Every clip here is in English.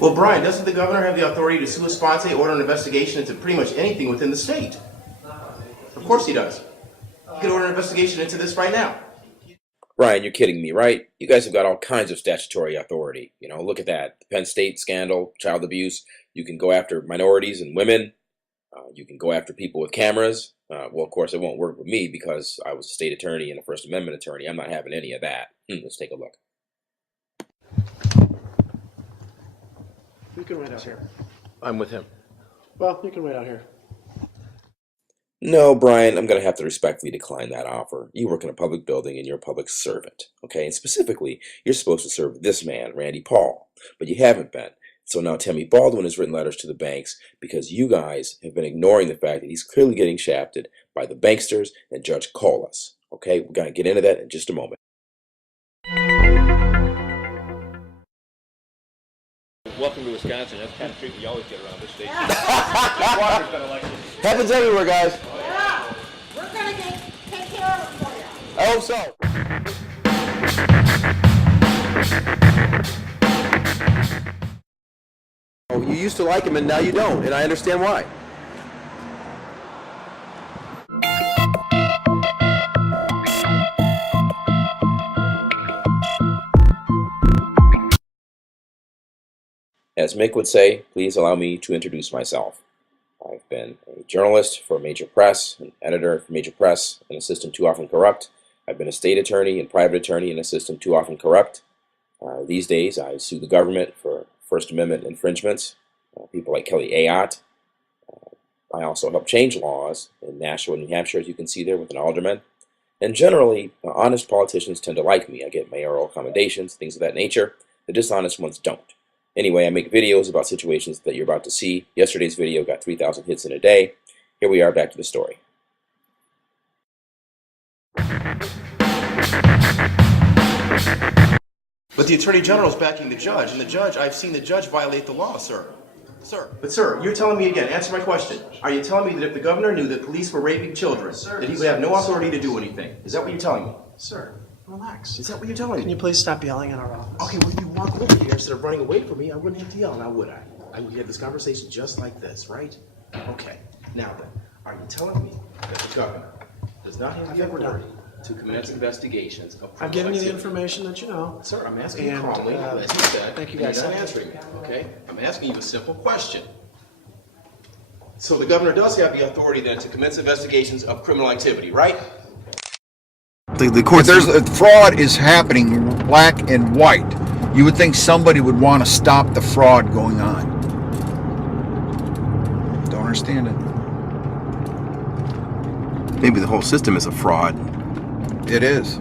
Well, Brian, doesn't the governor have the authority to sua sponte order an investigation into pretty much anything within the state? Of course he does. He could order an investigation into this right now. Brian, you're kidding me, right? You guys have got all kinds of statutory authority. You know, look at that. The Penn State scandal, child abuse. You can go after minorities and women. You can go after people with cameras. Well, of course, it won't work with me because I was a state attorney and a First Amendment attorney. I'm not having any of that. Let's take a look. You can wait out here. I'm with him. Well, you can wait out here. No, Brian, I'm going to have to respectfully decline that offer. You work in a public building and you're a public servant, okay? And specifically, you're supposed to serve this man, Randy Paul, but you haven't been. So now Tammy Baldwin has written letters to the banks because you guys have been ignoring the fact that he's clearly getting shafted by the banksters and Judge Colas, okay? We're going to get into that in just a moment. Welcome to Wisconsin. That's the kind of treatment you always get around this station. Happens everywhere, guys. Yeah, we're gonna take care of it for you. I hope so. Oh, you used to like him and now you don't, and I understand why. As Mick would say, please allow me to introduce myself. I've been a journalist for Major Press, an editor for Major Press, an assistant too often corrupt. I've been a state attorney and private attorney and assistant too often corrupt. These days, I sue the government for First Amendment infringements, people like Kelly Ayotte. I also help change laws in Nashua, New Hampshire, as you can see there with an alderman. And generally, honest politicians tend to like me. I get mayoral commendations, things of that nature. The dishonest ones don't. Anyway, I make videos about situations that you're about to see. Yesterday's video got 3,000 hits in a day. Here we are, back to the story. But the Attorney General is backing the judge, and the judge, I've seen the judge violate the law, sir. But sir, you're telling me again, answer my question. Are you telling me that if the governor knew that police were raping children, that he would have no authority to do anything? Is that what you're telling me? Sir, relax. Is that what you're telling Can me? you please stop yelling in our office? Okay, well, if you walk over here instead of running away from me, I wouldn't have to yell, now would I? I would have this conversation just like this, right? Okay, now then, are you telling me that the governor does not have the authority to commence investigations of criminal I've given you the activity? information that you know. Sir, I'm asking you And, calmly, as you said, thank you, and guys. you're not answering me, okay? I'm asking you a simple question. So the governor does have the authority then to commence investigations of criminal activity, right? The court, fraud is happening black and white. You would think somebody would want to stop the fraud going on. Don't understand it. Maybe the whole system is a fraud. It is.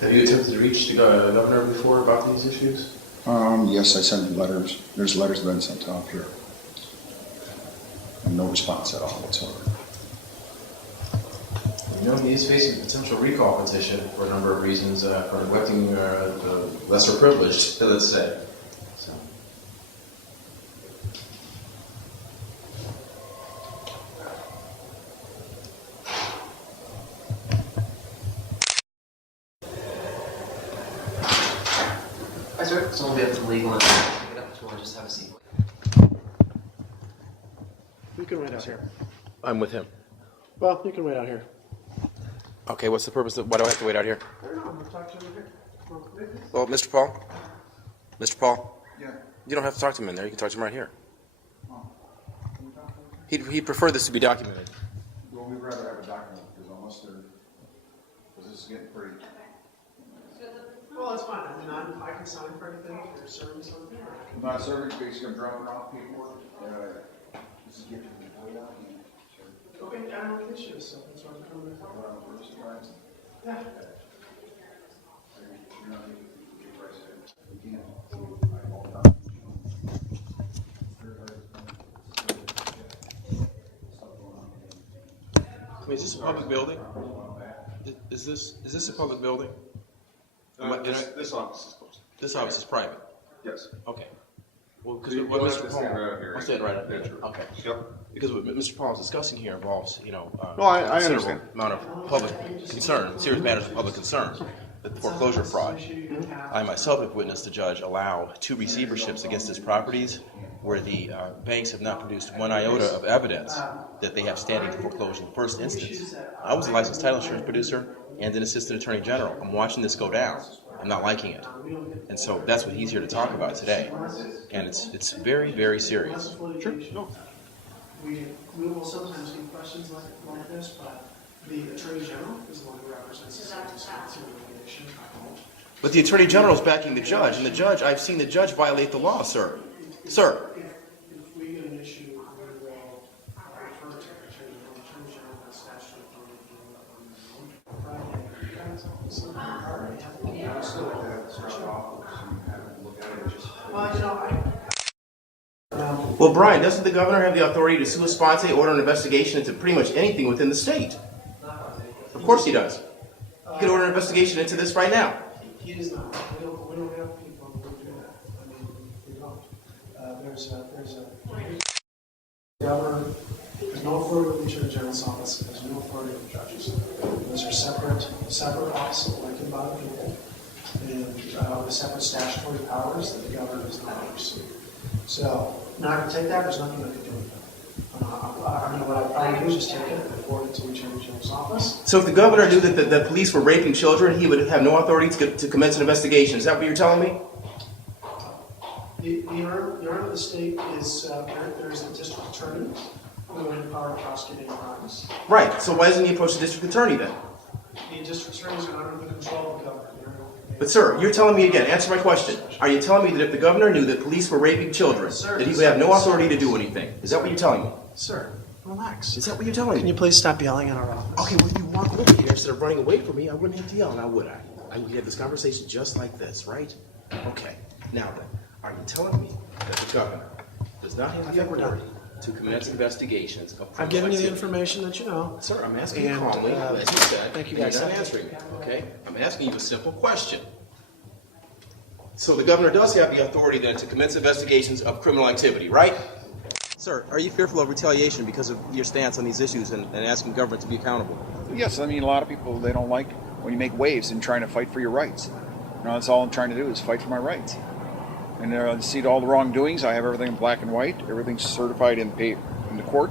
Have you attempted to reach the governor before about these issues? Yes, I sent letters. There's letters been sent out here. And no response at all whatsoever. You know, he is facing a potential recall petition for a number of reasons, for neglecting the lesser privileged, let's say. So. Hi, sir. Someone will be up to the legal and pick it up if you want to just have a seat. You can wait out here. I'm with him. Well, you can wait out here. Okay, what's the purpose of, why do I have to wait out here? I don't know. I'm gonna talk to him here. Come on, maybe. Well, Mr. Paul? Mr. Paul? Yeah. You don't have to talk to him in there, you can talk to him right here. He'd prefer this to be documented. Well, we'd rather have a document because unless they're, because this is getting pretty. Well, that's fine. I mean, I can sign for anything if you're serving something. I'm not serving, basically I'm dropping off paperwork. This is getting way out. Okay, I don't have issues, so that's why I'm coming to help. Yeah. I mean, is this a public building? Is this a public building? This office is closed. This office is private. Yes. Okay. Well, because You what don't Mr. have to Paul, stand right up here. I'll stand right up here. That's right. Okay. Yep. Because what Mr. Paul is discussing here involves, No, I a considerable understand. amount of public concern, serious matters of public concern, the foreclosure fraud. I myself have witnessed the judge allow 2 receiverships against his properties where the banks have not produced one iota of evidence that they have standing to foreclose in the first instance. I was a licensed title insurance producer and an assistant attorney general. I'm watching this go down. I'm not liking it. And so that's what he's here to talk about today. And it's very, very serious. Sure. No. We will sometimes get questions like this, but the Attorney General is the one who represents the state in litigation. I won't. But the Attorney General is backing the judge, and I've seen the judge violate the law, sir. Sir. If we get an issue, we will refer to the Attorney General. The Attorney General has statutory authority to do that on their own. Well, Brian, doesn't the governor have the authority to sua sponte order an investigation into pretty much anything within the state? Of course he does. He could order an investigation into this right now. He does not. We don't have people who do that. I mean, we don't. There's governor, there's no authority with the Attorney General's office, there's no authority with the judges. Those are separate offices elected by the people, and with separate statutory powers that the governor does not oversee. So, now I can take that, there's nothing I can do with that. I mean, what I'd probably do is just take it and report it to the Attorney General's office. So if the governor knew that the police were raping children, he would have no authority to commence an investigation. Is that what you're telling me? The arm of the state is, there's the district attorney who would have power to prosecute any crimes. Right. So why doesn't he approach the district attorney then? The district attorneys are under the control of the governor. But sir, you're telling me again, answer my question. Are you telling me that if the governor knew that police were raping children, that he would have no authority to do anything? Is that what you're telling me? Sir, relax. Is that what you're telling me? Can you please stop yelling at our office? Okay, well, if you walk over here instead of running away from me, I wouldn't have to yell, now would I? We had this conversation just like this, right? Okay. Now then, are you telling me that the governor does not have the authority to commence investigations of I've given you the activity? information that you know. Sir, I'm asking you And, calmly, as you said. thank you, and guys. You're not answering me, okay? I'm asking you a simple question. So the governor does have the authority then to commence investigations of criminal activity, right? Sir, are you fearful of retaliation because of your stance on these issues and asking government to be accountable? Yes, I mean, a lot of people, they don't like when you make waves and trying to fight for your rights. That's all I'm trying to do is fight for my rights. And see all the wrongdoings. I have everything in black and white. Everything's certified in the court.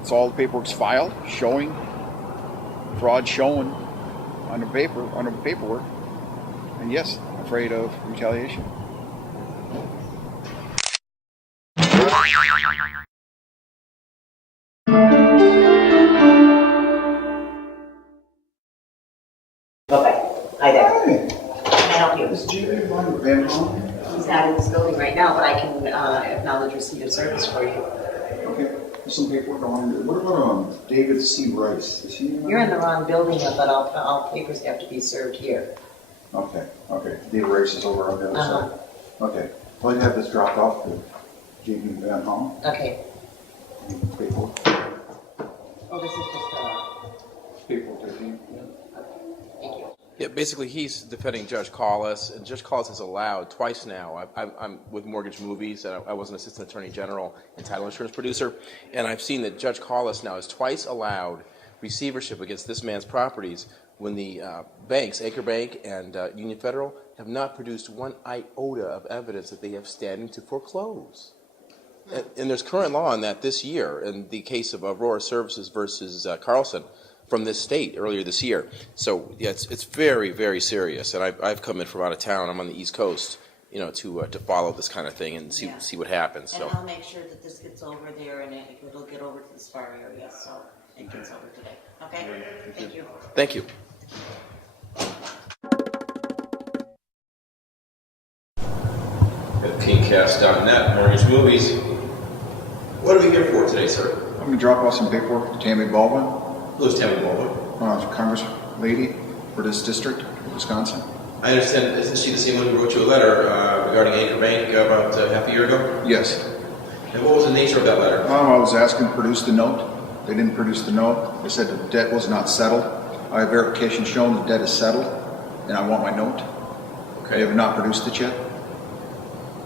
It's all the paperwork's filed, showing fraud shown on the paperwork. And yes, I'm afraid of retaliation. Okay, hi there. Hey, Can I help you? is Jay Van home? He's not in this building right now, but I can acknowledge receipt of service for you. Okay, there's some paperwork on. What about David C. Rice? Is he in there? You're in the wrong building, but all papers have to be served here. Okay. David Rice is over on the other Uh-huh. side. Okay. Well, I'd have this dropped off to J.B. Van Hom. Okay. Paperwork. Oh, this is just Paperwork, 13. thank you. Yeah, basically, he's defending Judge Collis, and Judge Collis has allowed twice now. I'm with Mortgage Movies, and I was an assistant attorney general and title insurance producer, and I've seen that Judge Collis now has twice allowed receivership against this man's properties when the banks, Acre Bank and Union Federal, have not produced one iota of evidence that they have standing to foreclose. And there's current law on that this year in the case of Aurora Services versus Carlson from this state earlier this year. So yeah, it's very, very serious. And I've come in from out of town. I'm on the East Coast, to follow this kind of thing and see what happens. And So I'll make sure that this gets over there and it'll get over to the SPAR area, so it gets over today. Okay? Thank you. thank you. KingCast.net, Mortgage Movies. What are we here for today, sir? I'm going to drop off some paperwork to Tammy Baldwin, Who's Tammy Baldwin? Congress lady for this district of Wisconsin. I understand, isn't she the same one who wrote you a letter regarding Acre Bank about half a year ago? Yes. And what was the nature of that letter? I was asking to produce the note. They didn't produce the note. They said the debt was not settled. I have verification showing the debt is settled, and I want my note. They have not produced it yet?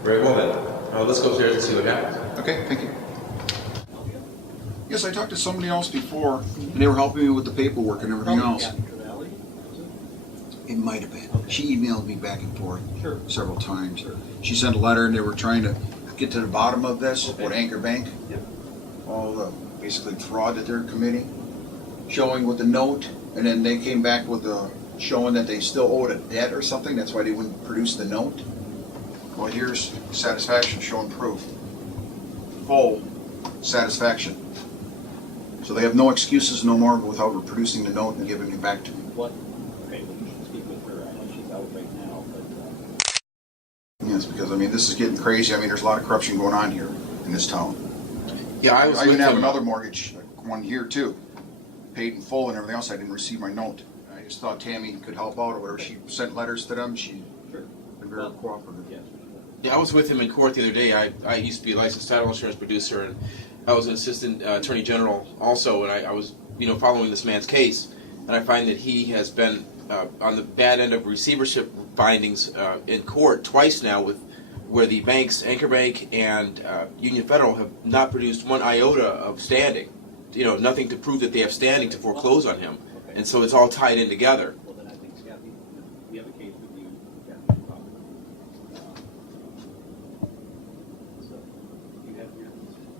Very well then. Let's go upstairs and see what happens. Okay, thank you. Yes, I talked to somebody else before, and they were helping me with the paperwork and everything else. It might have been. She emailed me back and forth several times. She sent a letter, and they were trying to get to the bottom of this, what Anchor Bank, all the basically fraud that they're committing, showing with the note, and then they came back with showing that they still owed a debt or something. That's why they wouldn't produce the note. Well, here's satisfaction showing proof. Full satisfaction. So they have no excuses no more without producing the note and giving it back to me. What? Okay, well, you should speak with her. I know she's out right now, but. Yes, because I mean, this is getting crazy. I mean, there's a lot of corruption going on here in this town. Yeah, I even have another mortgage, one here too, paid in full and everything else. I didn't receive my note. I just thought Tammy could help out or whatever. She sent letters to them. She been very cooperative. Yeah, I was with him in court the other day. I used to be a licensed title insurance producer, and I was an assistant attorney general also, and I was following this man's case, and I find that he has been on the bad end of receivership findings in court twice now, where the banks, Anchor Bank and Union Federal, have not produced one iota of standing, nothing to prove that they have standing to foreclose on him, and so it's all tied in together. Well, then I think, Kathy, we have a case with you, Kathy. So, you have your,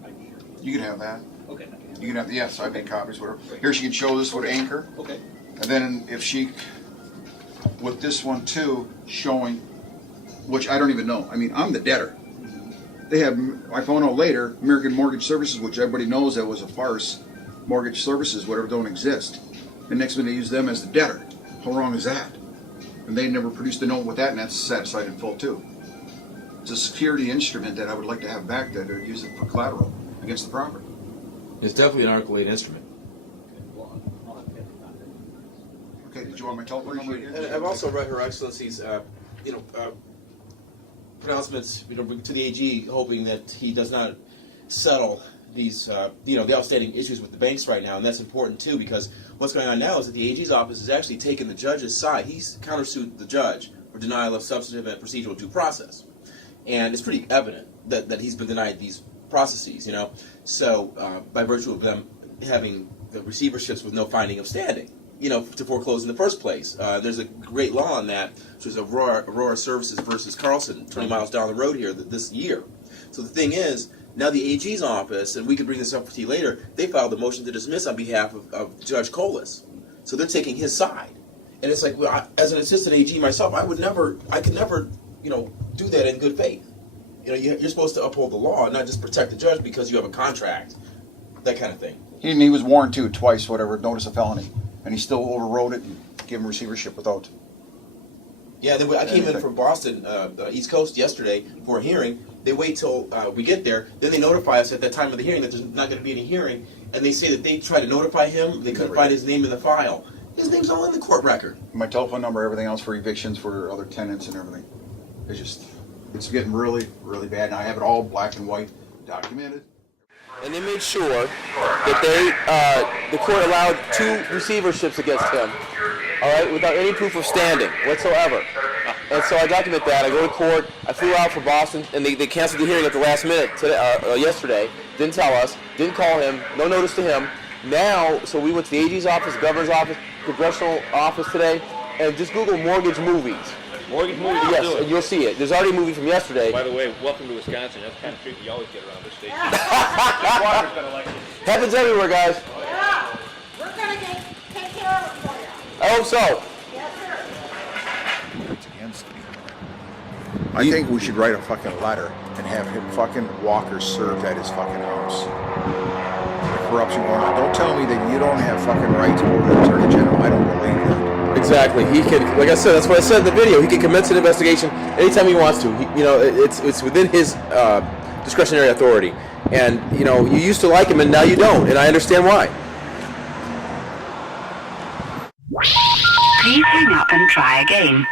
I'm sure. You can have that. Okay, I can have You can have, yes, I made copies, whatever. Here, she can show this with Anchor. Okay. And then if she, with this one too, showing, which I don't even know. I mean, I'm the debtor. They have, I found out later, American Mortgage Services, which everybody knows that was a farce. Mortgage Services, whatever, don't exist. And next minute they use them as the debtor. How wrong is that? And they never produced a note with that, and that's satisfied in full too. It's a security instrument that I would like to have back that or use it for collateral against the property. It's definitely an Article 8 instrument. Well, I'll have Kathy contact you. Okay, did you want my telephone number again? And I've also read Her Excellency's, pronouncements, to the AG, hoping that he does not settle these, the outstanding issues with the banks right now, and that's important too, because what's going on now is that the AG's office has actually taken the judge's side. He's countersued the judge for denial of substantive and procedural due process, and it's pretty evident that he's been denied these processes, so by virtue of them having the receiverships with no finding of standing, to foreclose in the first place. There's a great law on that, which is Aurora Services versus Carlson, 20 miles down the road here this year. So the thing is, now the AG's office, and we could bring this up to you later, they filed a motion to dismiss on behalf of Judge Colas. So they're taking his side. And it's like, well, as an assistant AG myself, I could never, do that in good faith. You're supposed to uphold the law, not just protect the judge because you have a contract, that kind of thing. He was warned too, twice, whatever, notice of felony. And he still overrode it and gave him receivership without. Yeah, I came in from Boston, East Coast, yesterday for a hearing. They wait till we get there, then they notify us at that time of the hearing that there's not going to be any hearing, and they say that they tried to notify him, they couldn't find his name in the file. His name's all in the court record. My telephone number, everything else for evictions for other tenants and everything. It's getting really, really bad, and I have it all black and white documented. And they made sure that the court allowed 2 receiverships against him, all right, without any proof of standing whatsoever. And so I document that. I go to court. I flew out for Boston, and they canceled the hearing at the last minute yesterday. Didn't tell us. Didn't call him. No notice to him. Now, so we went to the AG's office, the governor's office, congressional office today, and just Google mortgage movies. Mortgage movies, Yes, do it. and you'll see it. There's already a movie from yesterday. By the way, welcome to Wisconsin. That's the kind of treatment you always get around this state. Water's gonna like it. Happens everywhere, guys. Yeah, we're gonna take care of it for you. I hope so. Yes, sir. It's against me. I think we should write a fucking letter and have him fucking Walker served at his fucking house. The corruption going on. Don't tell me that you don't have fucking rights over the Attorney General. I don't believe that. Exactly. He can, like I said, that's what I said in the video. He can commence an investigation anytime he wants to. It's within his discretionary authority. And you used to like him, and now you don't, and I understand why. Please hang up and try again.